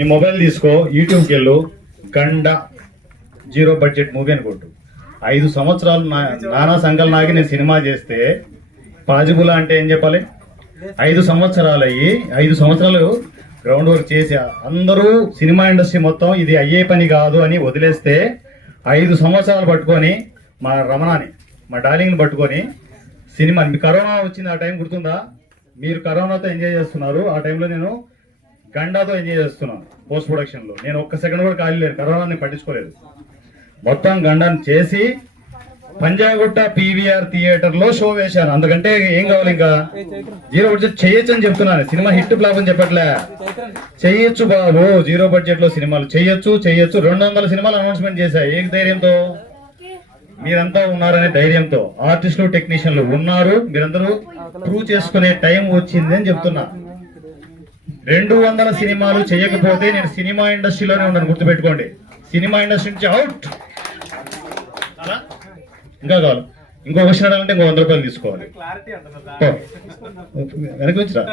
నీ మొబైల్ తీసుకో, యూట్యూబ్కి వెళ్ళు, గండ జీరో బడ్జెట్ మూవీ అని కొట్టు. 5 సంవత్సరాలు నానా సంఘాలు నాగి నేను సినిమా చేస్తే పాజిబుల్ అంటే ఏం చెప్పాలి? 5 సంవత్సరాలు అయ్యి 5 సంవత్సరాలు గ్రౌండ్ వర్క్ చేసి అందరూ సినిమా ఇండస్ట్రీ మొత్తం ఇది అయ్యే పని కాదు అని వదిలేస్తే 5 సంవత్సరాలు పట్టుకొని మా రమణాని, మా డార్లింగ్ని పట్టుకొని సినిమా, మీ కరోనా వచ్చింది ఆ టైం గుర్తుందా? మీరు కరోనాతో ఎంజాయ్ చేస్తున్నారు, ఆ టైంలో నేను గండాతో ఎంజాయ్ చేస్తున్నాను పోస్ట్ ప్రొడక్షన్లో. నేను ఒక్క సెకండ్ కూడా ఖాళీ లేదు, కరోనాని పట్టించుకోలేదు. మొత్తం గండాన్ని చేసి పంజాగుట్ట పీవీఆర్ థియేటర్లో షో వేశాను. అందుకంటే ఏం కావాలి ఇంకా? జీరో బడ్జెట్ చేయొచ్చు అని చెప్తున్నాను. సినిమా హిట్ ఫ్లాప్ అని చెప్పట్లే, చెయ్యొచ్చు బాబు. జీరో బడ్జెట్ లో సినిమాలు చెయ్యొచ్చు. 200 సినిమాలు అనౌన్స్మెంట్ చేశా. ఏ ధైర్యంతో? మీరంతా ఉన్నారనే ధైర్యంతో. ఆర్టిస్టులు, టెక్నీషియన్లు ఉన్నారు, మీరందరూ ప్రూవ్ చేసుకునే టైం వచ్చింది అని చెప్తున్నా. 200 సినిమాలు చేయకపోతే నేను సినిమా ఇండస్ట్రీలోనే ఉన్నాను, గుర్తుపెట్టుకోండి. సినిమా ఇండస్ట్రీ నుంచి అవుట్. ఇంకా కావాలి, ఇంకో క్వశ్చన్ అడాలంటే ఇంకో 100 రూపాయలు తీసుకోవాలి. వెనక్కి వచ్చిరా.